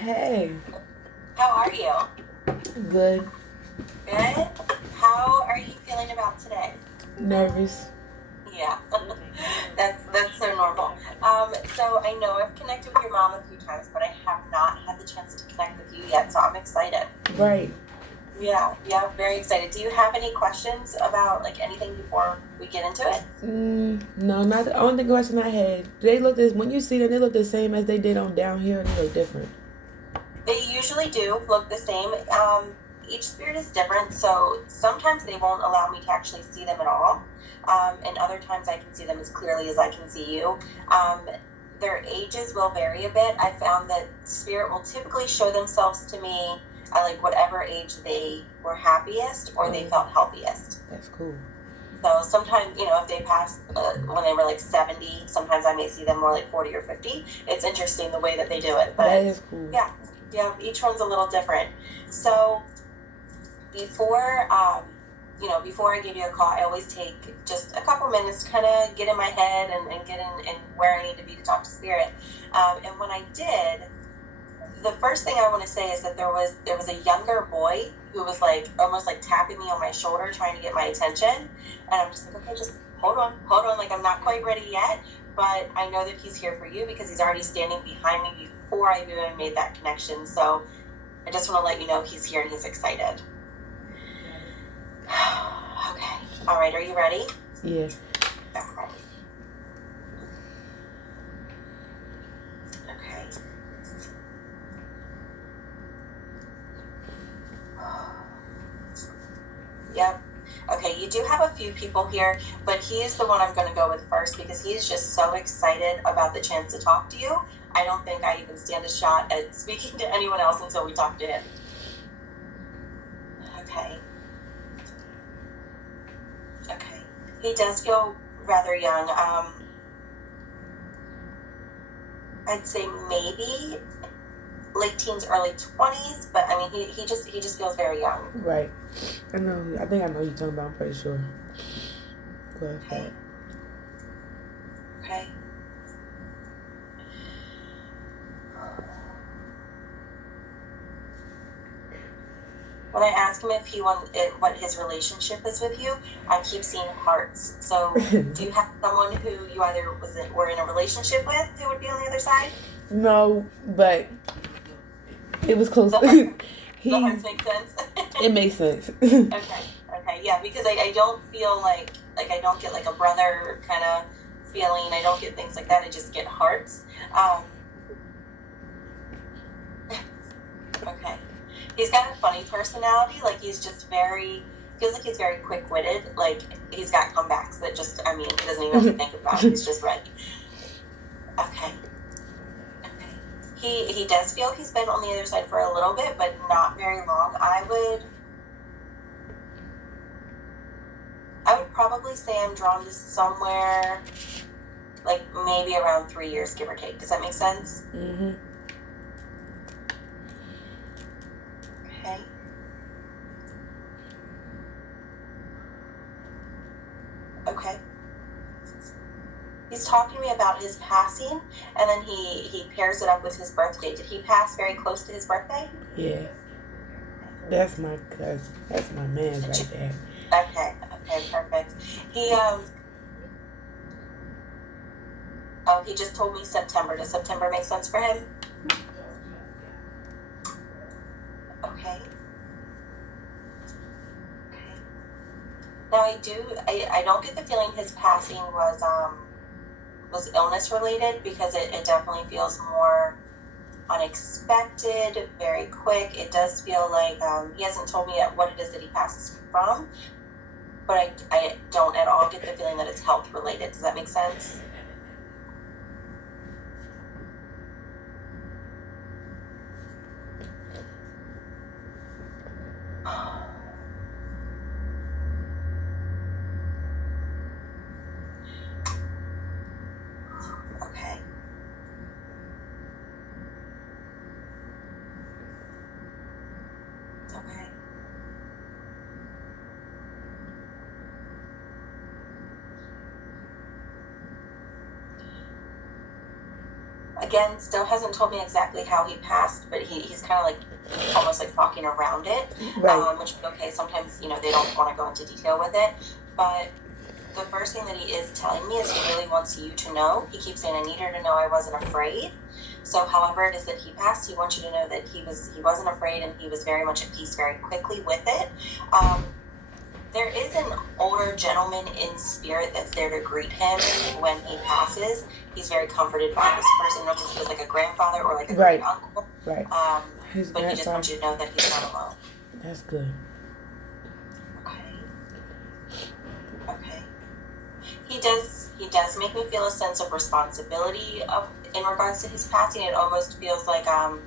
Hey, How are you? good, Good. How are you feeling about today? nervous. Yeah, that's so normal. So I know I've connected with your mom a few times, but I have not had the chance to connect with you yet, so I'm excited. Right. Yeah, very excited. Do you have any questions about like anything before we get into it? No, not the only question I had. They look this when you see them, they look the same as they did on down here. They look different. They usually do look the same. Each spirit is different, so sometimes they won't allow me to actually see them at all. And other times I can see them as clearly as I can see you. Um, their ages will vary a bit. I found that spirit will typically show themselves to me at like whatever age they were happiest or they felt healthiest. That's cool. So sometimes, if they passed when they were like 70, sometimes I may see them more like 40 or 50. It's interesting the way that they do it. That But is cool. yeah, each one's a little different. So before, before I give you a call, I always take just a couple minutes to kind of get in my head and get in where I need to be to talk to spirit. And when I did, the first thing I want to say is that there was a younger boy who was like almost like tapping me on my shoulder, trying to get my attention, and I'm just like, okay, just hold on, like I'm not quite ready yet, but I know that he's here for you because he's already standing behind me before I even made that connection. So I just want to let you know he's here and he's excited. Okay, all right, are you ready? Yeah. Okay. Okay. Yep. Okay, you do have a few people here, but he is the one I'm going to go with first because he's just so excited about the chance to talk to you. I don't think I even stand a shot at speaking to anyone else until we talk to him. Okay. Okay. He does feel rather young. I'd say maybe late teens, early 20s, but I mean, he just feels very young. Right. I know. I think I know you're talking about. I'm pretty sure. Go ahead. Okay. Okay. When I ask him if what his relationship is with you, I keep seeing hearts. So, do you have someone who you either were in a relationship with who would be on the other side? No, but it was close. The hearts make sense. It makes sense. Okay, yeah, because I don't feel like I don't get like a brother kind of feeling. I don't get things like that. I just get hearts. Okay. He's got a funny personality. Like he's just feels like he's very quick-witted. Like he's got comebacks that just, I mean, he doesn't even have to think about it. He's just ready. Okay. Okay. He does feel he's been on the other side for a little bit, but not very long. I would probably say I'm drawn to somewhere like maybe around 3 years, give or take. Does that make sense? Mm-hmm. Okay. Okay. He's talking to me about his passing, and then he pairs it up with his birthday. Did he pass very close to his birthday? Yeah. That's my cousin. That's my man right there. Okay, perfect. He just told me September. Does September make sense for him? Okay. Okay. Now I don't get the feeling his passing was illness related because it definitely feels more unexpected, very quick. It does feel like he hasn't told me yet what it is that he passes from, but I don't at all get the feeling that it's health related. Does that make sense? Okay. Okay. again, still hasn't told me exactly how he passed, but he's kind of like almost like talking around it, Right. which is okay. Sometimes, they don't want to go into detail with it, but the first thing that he is telling me is he really wants you to know. He keeps saying, I need her to know I wasn't afraid. So however it is that he passed, he wants you to know that he wasn't afraid, and he was very much at peace very quickly with it. There is an older gentleman in spirit that's there to greet him when he passes. He's very comforted by this person. Normally he feels like a grandfather or like a great uncle. Right. But he just wants you to know that he's not alone. That's good. Okay. He does make me feel a sense of responsibility in regards to his passing. It almost feels like a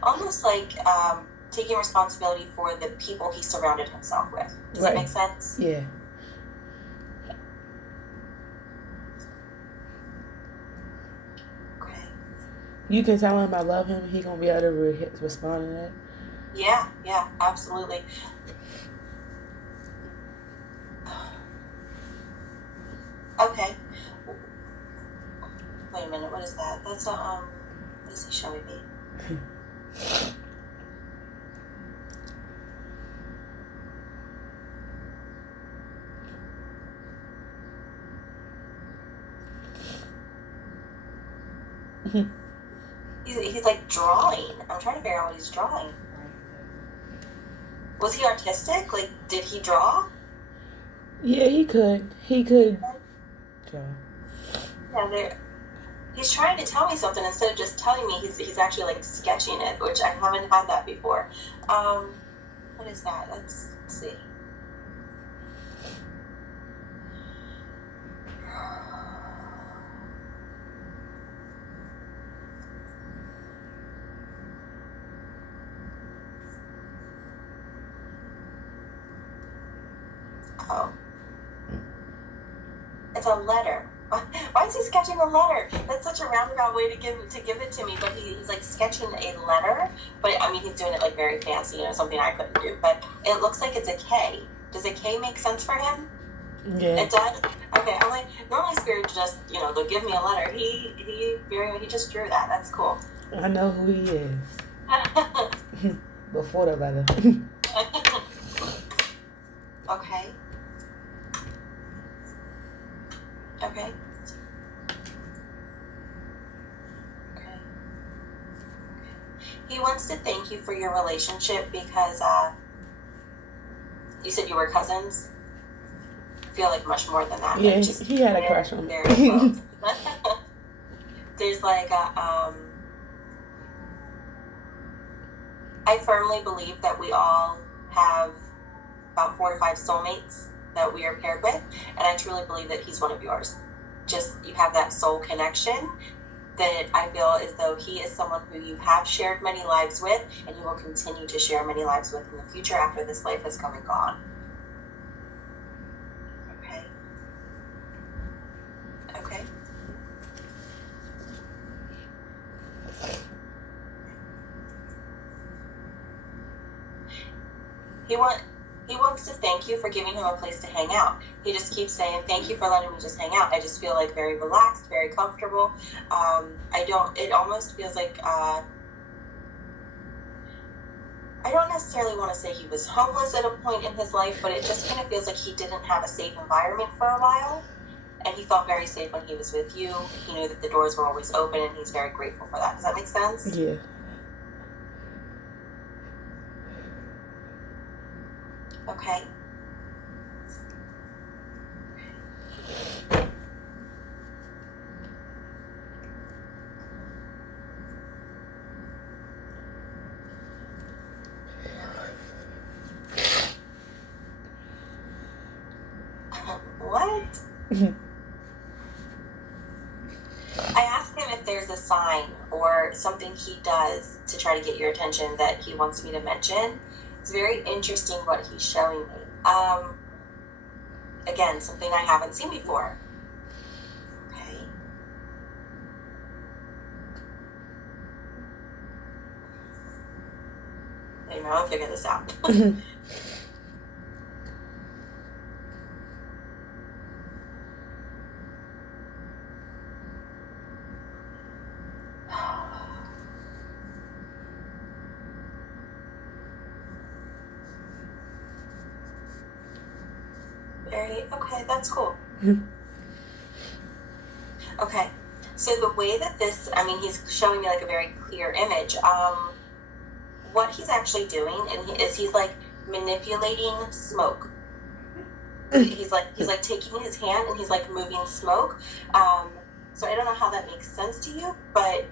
almost like taking responsibility for the people he surrounded himself with. Does that make sense? Yeah. Okay. You can tell him I love him. He gonna be able to respond to that. Yeah, absolutely. Okay. Wait a minute. What is that? That's a What is he showing me? He's like drawing. I'm trying to figure out what he's drawing. Was he artistic? Like, did he draw? Yeah, he could. He could draw. Yeah, he's trying to tell me something instead of just telling me. He's actually like sketching it, which I haven't had that before. What is that? Let's see. Oh. It's a letter. Why is he sketching a letter? That's such a roundabout way to give it to me. But he's like sketching a letter. But I mean, he's doing it like very fancy, something I couldn't do. But it looks like it's a K. Does a K make sense for him? Yeah. It does. Okay. I'm like, normally spirit just they'll give me a letter. He just drew that. That's cool. I know who he is. Before the letter. Okay. Okay. He wants to thank you for your relationship because you said you were cousins. I feel like much more than that. Yeah, he had a crush on me. Very close. There's like I firmly believe that we all have about 4 to 5 soulmates that we are paired with, and I truly believe that he's one of yours. Just you have that soul connection that I feel as though he is someone who you have shared many lives with, and you will continue to share many lives with in the future after this life has come and gone. Okay. He wants to thank you for giving him a place to hang out. He just keeps saying, thank you for letting me just hang out. I just feel like very relaxed, very comfortable. It almost feels like, I don't necessarily want to say he was homeless at a point in his life, but it just kind of feels like he didn't have a safe environment for a while. And he felt very safe when he was with you. He knew that the doors were always open, and he's very grateful for that. Does that make sense? Yeah. Okay. What? I asked him if there's a sign or something he does to try to get your attention that he wants me to mention. It's very interesting what he's showing me. Again, something I haven't seen before. Okay. Wait a minute, I'll figure this out. Okay. He wants to thank you for giving him a place to hang out. I just feel like very relaxed, very comfortable. You have that soul connection that he wants to thank you for giving him a place to hang out. I just feel like very relaxed, very comfortable. Okay, that's cool. Okay, so the way that this, I mean, he's showing me like a very clear image. What he's actually doing, is he's like manipulating smoke. He's like taking his hand and he's like moving smoke. So I don't know how that makes sense to you, but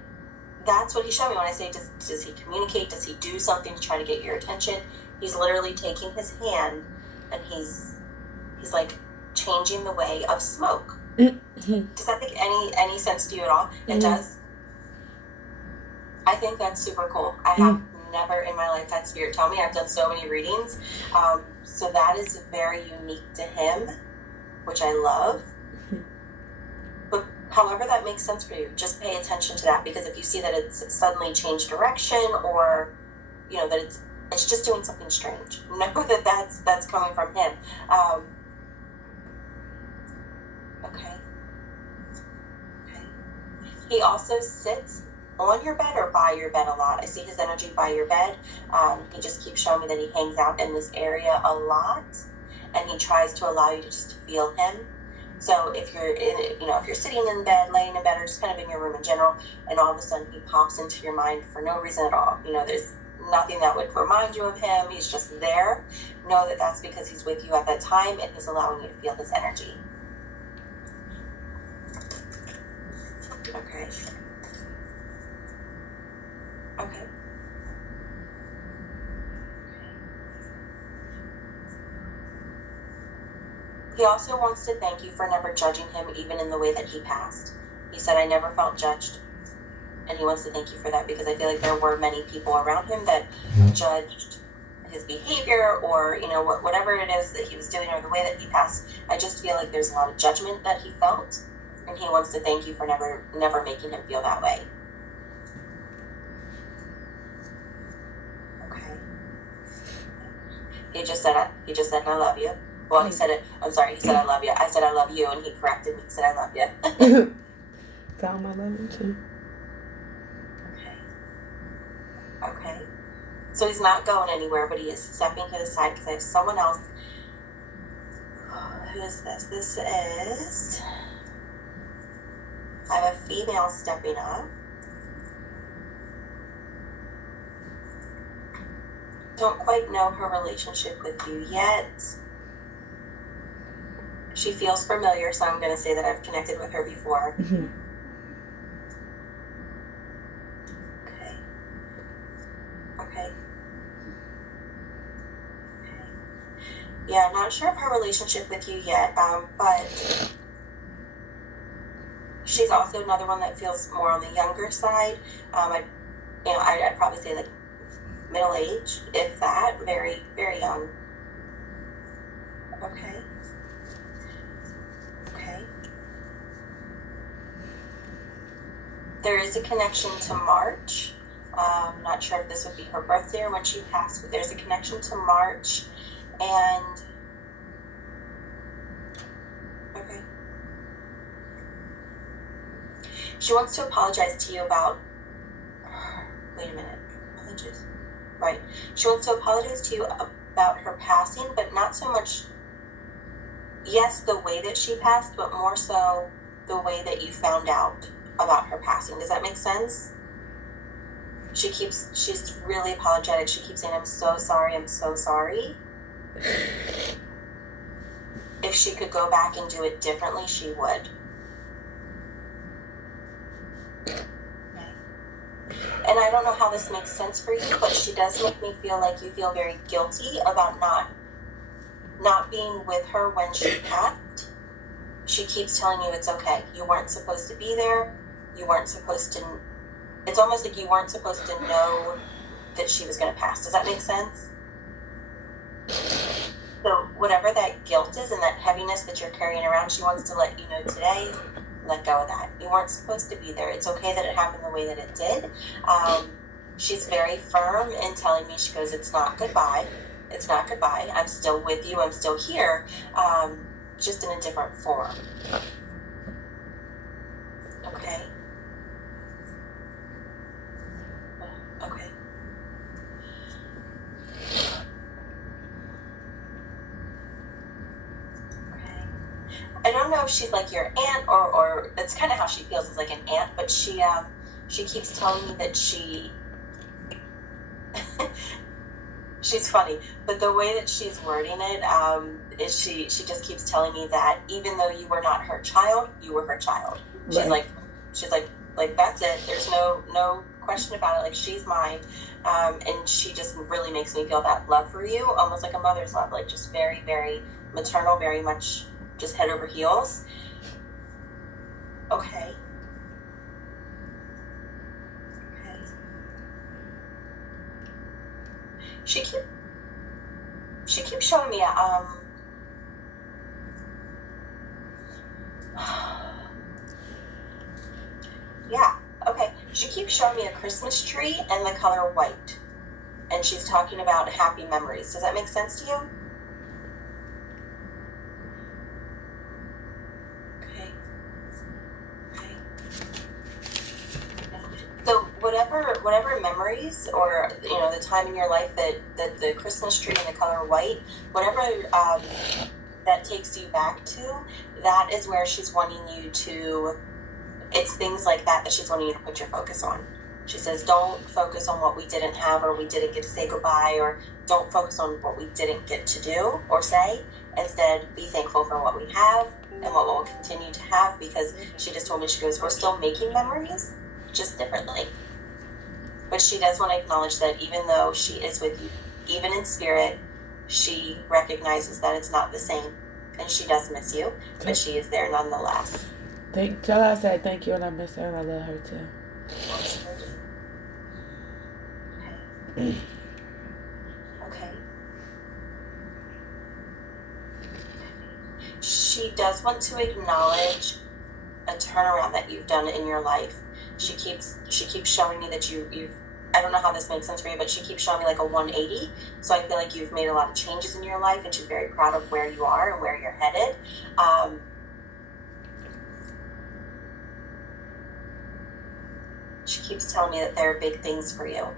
that's what he's showing me when I say, does he communicate? Does he do something to try to get your attention? He's literally taking his hand and he's like changing the way of smoke. Does that make any sense to you at all? It does. I think that's super cool. I have never in my life had spirit tell me. I've done so many readings. So that is very unique to him, which I love. But however that makes sense for you, just pay attention to that, because if you see that it's suddenly changed direction, or that it's just doing something strange, know that that's coming from him. Okay. He also sits on your bed or by your bed a lot. I see his energy by your bed. He just keeps showing me that he hangs out in this area a lot, and he tries to allow you to just feel him. So if you're if you're sitting in bed, laying in bed, or just kind of in your room in general, and all of a sudden he pops into your mind for no reason at all, there's nothing that would remind you of him, he's just there, know that that's because he's with you at that time and he's allowing you to feel his energy. Okay. Okay. He also wants to thank you for never judging him, even in the way that he passed. He said, I never felt judged. And he wants to thank you for that, because I feel like there were many people around him that judged his behavior, or, whatever it is that he was doing, or the way that he passed. I just feel like there's a lot of judgment that he felt, and he wants to thank you for never making him feel that way. Okay. He just said, I love you. Well, he said it. I'm sorry. He said, I love you. I said, I love you. And he corrected me. He said, I love you. Tell him I love him too. Okay. So he's not going anywhere, but he is stepping to the side, because I have someone else. Who is this? This is... I have a female stepping up. Don't quite know her relationship with you yet. She feels familiar, so I'm going to say that I've connected with her before. Mm-hmm. Okay. Yeah, I'm not sure of her relationship with you yet, but she's also another one that feels more on the younger side. I'd probably say like middle age, if that, very, very young. Okay. There is a connection to March. I'm not sure if this would be her birthday or when she passed, but there's a connection to March. And okay. She wants to apologize to you about, wait a minute, apologies. Right. She wants to apologize to you about her passing, but not so much, yes, the way that she passed, but more so the way that you found out about her passing. Does that make sense? She's really apologetic. She keeps saying, I'm so sorry. If she could go back and do it differently, she would. Okay. And I don't know how this makes sense for you, but she does make me feel like you feel very guilty about not being with her when she passed. She keeps telling you it's okay. You weren't supposed to be there. You weren't supposed to... It's almost like you weren't supposed to know that she was going to pass. Does that make sense? So whatever that guilt is and that heaviness that you're carrying around, she wants to let you know today, let go of that. You weren't supposed to be there. It's okay that it happened the way that it did. She's very firm in telling me, she goes, it's not goodbye. It's not goodbye. I'm still with you. I'm still here, just in a different form. Okay. Okay. Okay. I don't know if she's like your aunt or that's kind of how she feels, is like an aunt, but she keeps telling me that she's funny, but the way that she's wording it is she just keeps telling me that even though you were not her child, you were her child. Right. She's like that's it. There's no question about it. Like, she's mine, and she just really makes me feel that love for you, almost like a mother's love, like just very, very maternal, very much just head over heels. Okay. Okay. She keeps showing me yeah, okay. She keeps showing me a Christmas tree and the color white. And she's talking about happy memories. Does that make sense to you? Okay. Okay. So whatever memories, or the time in your life that the Christmas tree and the color white, whatever that takes you back to, that is where she's wanting you to. It's things like that she's wanting you to put your focus on. She says, don't focus on what we didn't have or we didn't get to say goodbye, or don't focus on what we didn't get to do or say. Instead, be thankful for what we have and what we'll continue to have, because she just told me, she goes, we're still making memories, just differently. But she does want to acknowledge that even though she is with you, even in spirit, she recognizes that it's not the same. And she does miss you, but she is there nonetheless. Tell her I said thank you and I miss her and I love her too. Okay. Okay. She does want to acknowledge a turnaround that you've done in your life. She keeps showing me that you've I don't know how this makes sense for you, but she keeps showing me like a 180. So I feel like you've made a lot of changes in your life, and she's very proud of where you are and where you're headed. She keeps telling me that there are big things for you.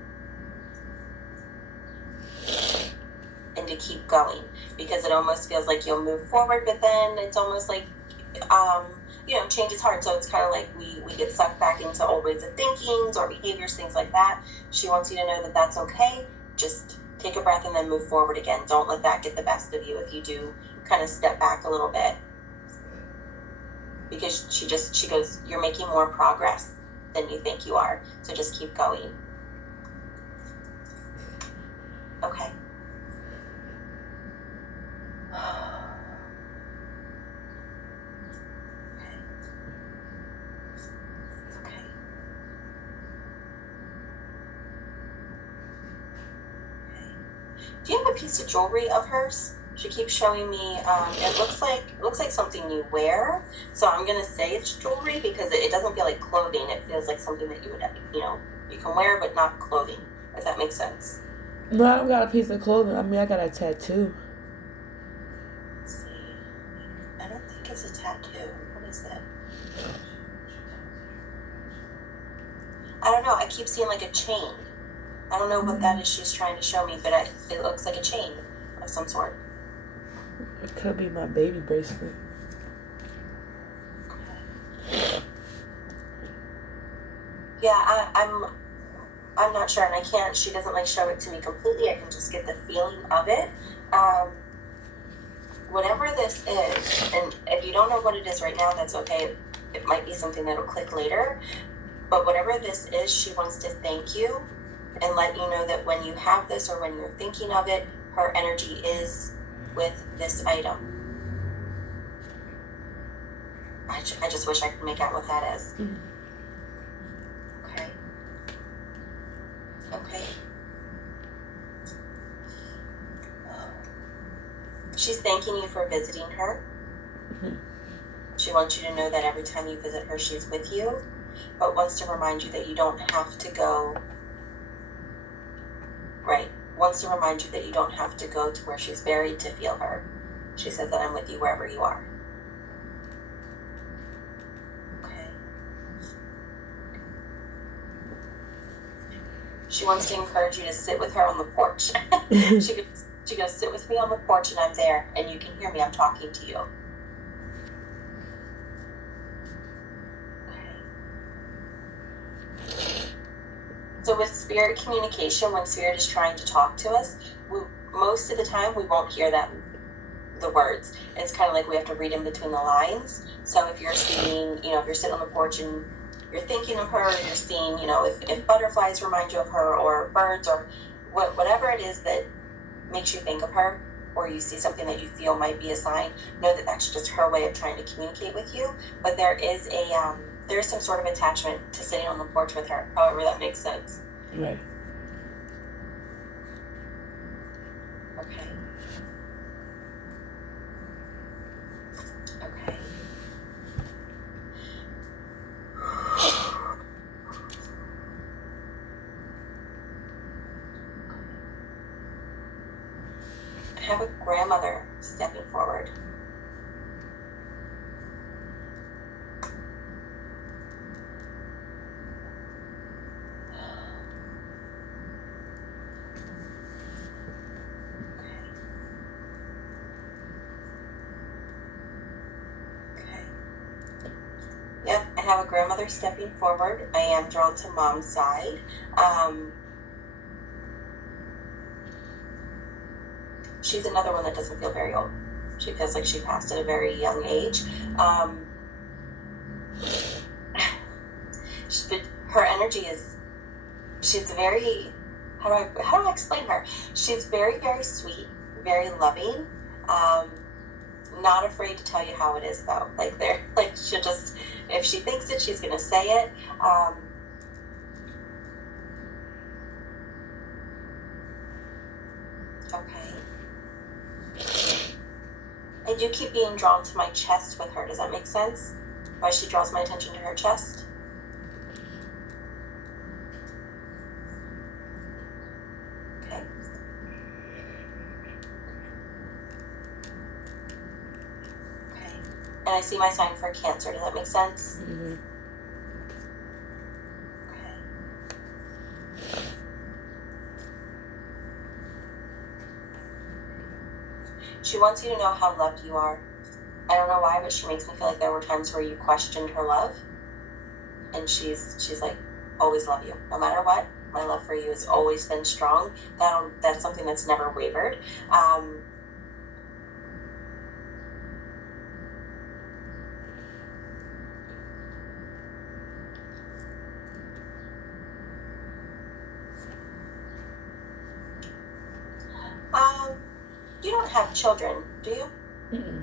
And to keep going, because it almost feels like you'll move forward, but then it's almost like, change is hard. So it's kind of like we get sucked back into old ways of thinking or behaviors, things like that. She wants you to know that that's okay. Just take a breath and then move forward again. Don't let that get the best of you if you do kind of step back a little bit. Because she goes, you're making more progress than you think you are. So just keep going. Okay. Do you have a piece of jewelry of hers? She keeps showing me. It looks like something you wear. So I'm gonna say it's jewelry, because it doesn't feel like clothing. It feels like something that you would, you can wear, but not clothing. If that makes sense. No, I don't got a piece of clothing. I mean, I got a tattoo. Let's see. I don't think it's a tattoo. What is that? I don't know. I keep seeing like a chain. I don't know what that is she's trying to show me, but it looks like a chain of some sort. It could be my baby bracelet. Okay. Yeah, I'm not sure, and I can't. She doesn't show it to me completely. I can just get the feeling of it. Whatever this is, and if you don't know what it is right now, that's okay. It might be something that'll click later. But whatever this is, she wants to thank you and let you know that when you have this, or when you're thinking of it, her energy is with this item. I just wish I could make out what that is. Mm-hmm. Okay. Okay. She's thanking you for visiting her. Mm-hmm. She wants you to know that every time you visit her, she's with you, but wants to remind you that you don't have to go. Right. Wants to remind you that you don't have to go to where she's buried to feel her. She says that I'm with you wherever you are. Okay. She wants to encourage you to sit with her on the porch. She goes, sit with me on the porch and I'm there, and you can hear me. I'm talking to you. So with spirit communication, when spirit is trying to talk to us, most of the time we won't hear the words. It's kind of like we have to read in between the lines. So if you're seeing, if you're sitting on the porch and you're thinking of her, you're seeing, if butterflies remind you of her, or birds, or whatever it is that makes you think of her, or you see something that you feel might be a sign, know that that's just her way of trying to communicate with you. But there's some sort of attachment to sitting on the porch with her, however that makes sense. Right. Okay. Okay. I have a grandmother stepping forward. Yep, I have a grandmother stepping forward. I am drawn to mom's side. She's another one that doesn't feel very old. She feels like she passed at a very young age. Her energy is, she's very, how do I explain her? She's very, very sweet, very loving. Not afraid to tell you how it is though. She'll just, if she thinks it, she's gonna say it. Okay. I do keep being drawn to my chest with her. Does that make sense? Why she draws my attention to her chest? Okay. Okay. And I see my sign for Cancer. Does that make sense? Mm-hmm. She wants you to know how loved you are. I don't know why, but she makes me feel like there were times where you questioned her love. And she's like, always love you. No matter what, my love for you has always been strong. That's something that's never wavered. You don't have children, do you? Mm-mm.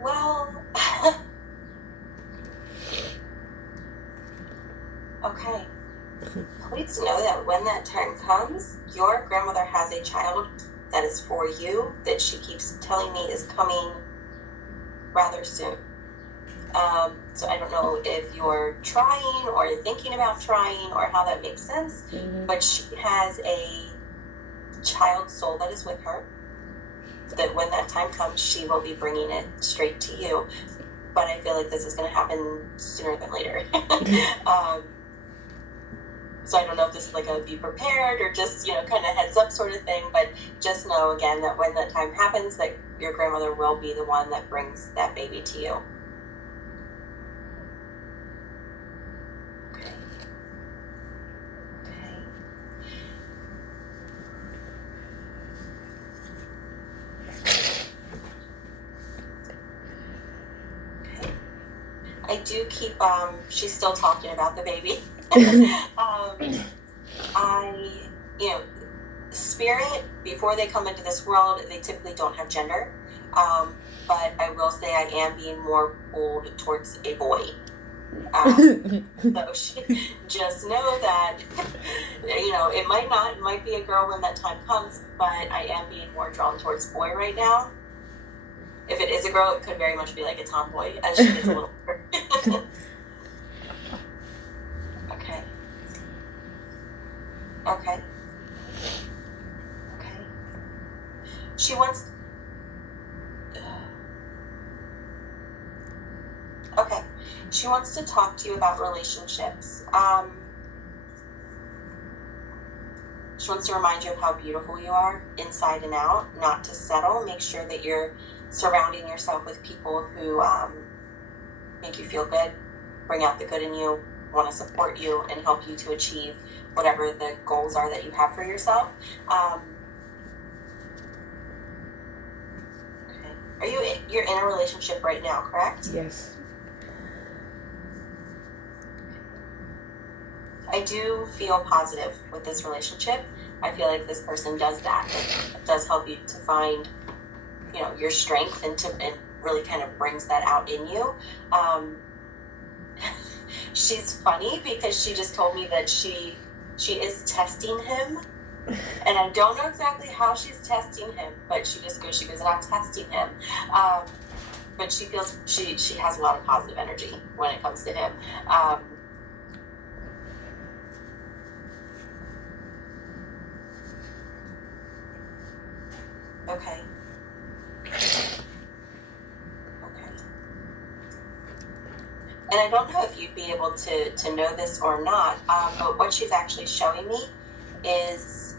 Well, okay. Please know that when that time comes, your grandmother has a child that is for you, that she keeps telling me is coming rather soon. So I don't know if you're trying or thinking about trying or how that makes sense, Mm-hmm. but she has a child soul that is with her, that when that time comes, she will be bringing it straight to you. But I feel like this is going to happen sooner than later. So I don't know if this is like a be prepared or just, kind of heads up sort of thing, but just know again that when that time happens, that your grandmother will be the one that brings that baby to you. Okay. Okay. Okay. I do keep, she's still talking about the baby. Spirit, before they come into this world, they typically don't have gender. But I will say I am being more pulled towards a boy. So just know that, it might be a girl when that time comes, but I am being more drawn towards boy right now. If it is a girl, it could very much be like a tomboy as she gets a little older. Okay. Okay. Okay. She wants... Okay. She wants to talk to you about relationships. She wants to remind you of how beautiful you are inside and out, not to settle. Make sure that you're surrounding yourself with people who make you feel good, bring out the good in you, want to support you, and help you to achieve whatever the goals are that you have for yourself. Okay. You're in a relationship right now, correct? Yes. I do feel positive with this relationship. I feel like this person does that. It does help you to find, your strength and really kind of brings that out in you. She's funny because she just told me that she is testing him, and I don't know exactly how she's testing him, but she goes, and I'm testing him. But she feels she has a lot of positive energy when it comes to him. Okay. And I don't know if you'd be able to know this or not, but what she's actually showing me is,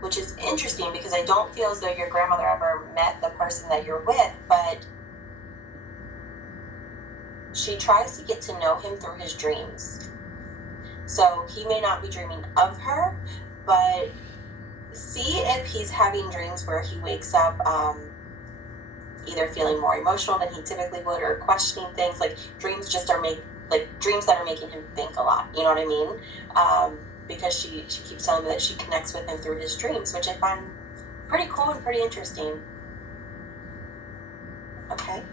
which is interesting because I don't feel as though your grandmother ever met the person that you're with, but she tries to get to know him through his dreams. So he may not be dreaming of her, but see if he's having dreams where he wakes up either feeling more emotional than he typically would, or questioning things. Like dreams dreams that are making him think a lot. You know what I mean? Because she keeps telling me that she connects with him through his dreams, which I find pretty cool and pretty interesting. Okay.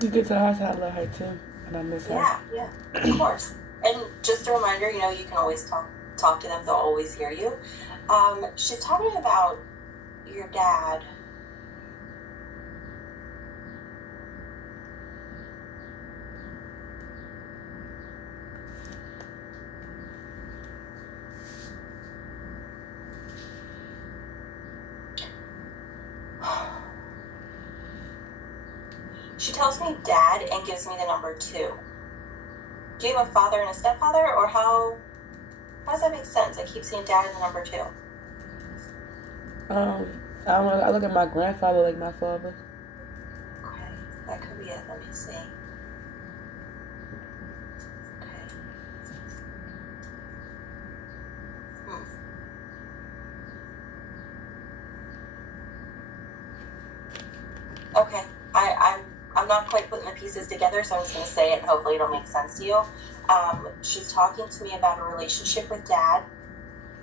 You get to her, I love her too, and I miss her. Yeah, of course. And just a reminder, you can always talk to them. They'll always hear you. She's talking about your dad. She tells me dad and gives me the number 2. Do you have a father and a stepfather, or how does that make sense? I keep seeing dad and the number 2. I don't know. I look at my grandfather like my father. Okay, that could be it. Let me see. Okay. Okay. I'm not quite putting the pieces together, so I'm just going to say it, and hopefully it'll make sense to you. She's talking to me about a relationship with dad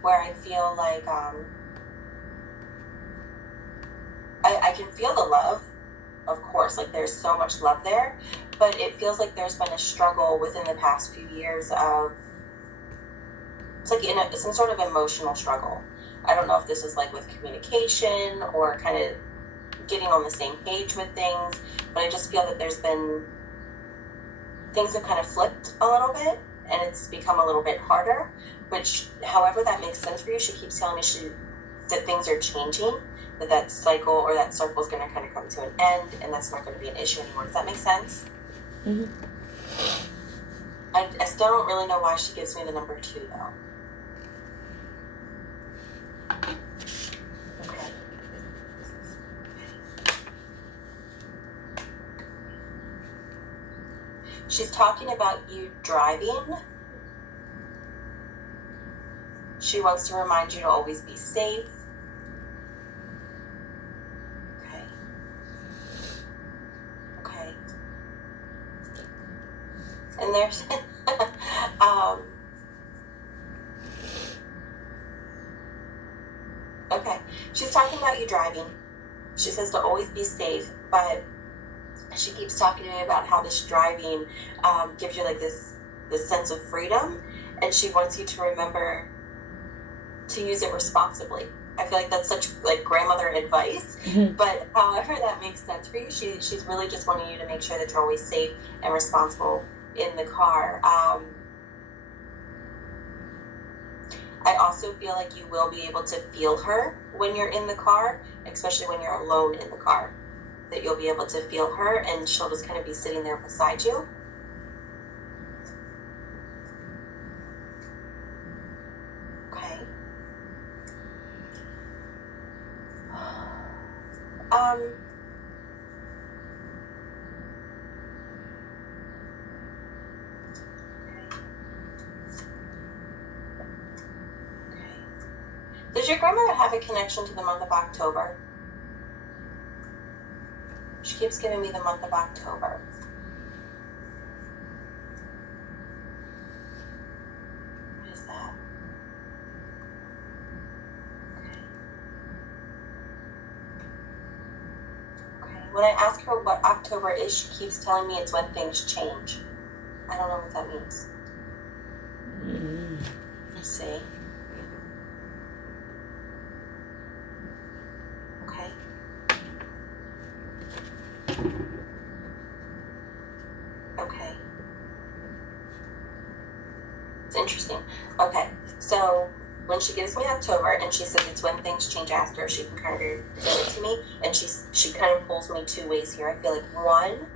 where I feel like I can feel the love, of course, like there's so much love there, but it feels like there's been a struggle within the past few years of, it's like some sort of emotional struggle. I don't know if this is like with communication or kind of getting on the same page with things, but I just feel that things have kind of flipped a little bit, and it's become a little bit harder, which, however that makes sense for you, she keeps telling me that things are changing, that cycle or that circle is going to kind of come to an end, and that's not going to be an issue anymore. Does that make sense? Mm-hmm. I still don't really know why she gives me the number 2, though. She's talking about you driving. She wants to remind you to always be safe. Okay. And there's okay. She's talking about you driving. She says to always be safe, but she keeps talking to me about how this driving gives you like this sense of freedom, and she wants you to remember to use it responsibly. I feel like that's such like grandmother advice, but however that makes sense for you, she's really just wanting you to make sure that you're always safe and responsible in the car. I also feel like you will be able to feel her when you're in the car, especially when you're alone in the car. That you'll be able to feel her, and she'll just kind of be sitting there beside you. Okay. Um. Okay. Does your grandmother have a connection to the month of October? She keeps giving me the month of October. What is that? Okay. Okay. When I ask her what October is, she keeps telling me it's when things change. I don't know what that means. Let's see. Okay. Okay. It's interesting. Okay. So when she gives me October and she says it's when things change after, she can kind of reveal it to me, and she kind of pulls me two ways here. I feel like, one,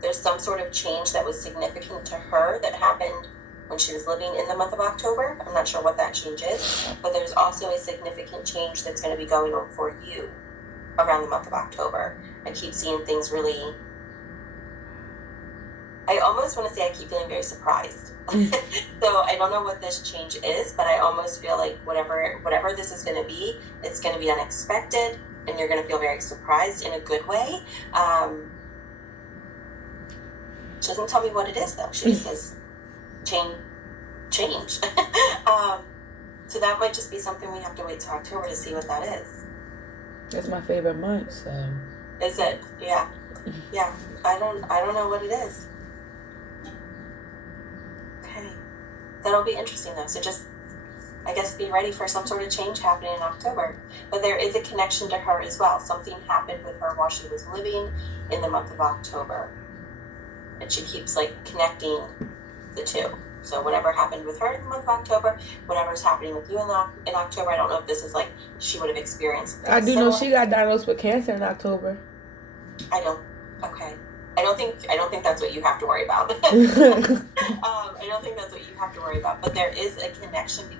there's some sort of change that was significant to her that happened when she was living in the month of October. I'm not sure what that change is, but there's also a significant change that's going to be going on for you around the month of October. I keep seeing things really, I almost want to say I keep feeling very surprised. So I don't know what this change is, but I almost feel like whatever this is going to be, it's going to be unexpected, and you're going to feel very surprised in a good way. She doesn't tell me what it is, though. She just says change. So that might just be something we have to wait till October to see what that is. That's my favorite month, so. Is it? Yeah. Yeah. I don't know what it is. Okay. That'll be interesting, though. So just, I guess, be ready for some sort of change happening in October. But there is a connection to her as well. Something happened with her while she was living in the month of October. And she keeps, like, connecting the two. So whatever happened with her in the month of October, whatever's happening with you in October, I don't know if this is like she would have experienced. I do know she got diagnosed with cancer in October. Okay. I don't think that's what you have to worry about. I don't think that's what you have to worry about. But there is a connection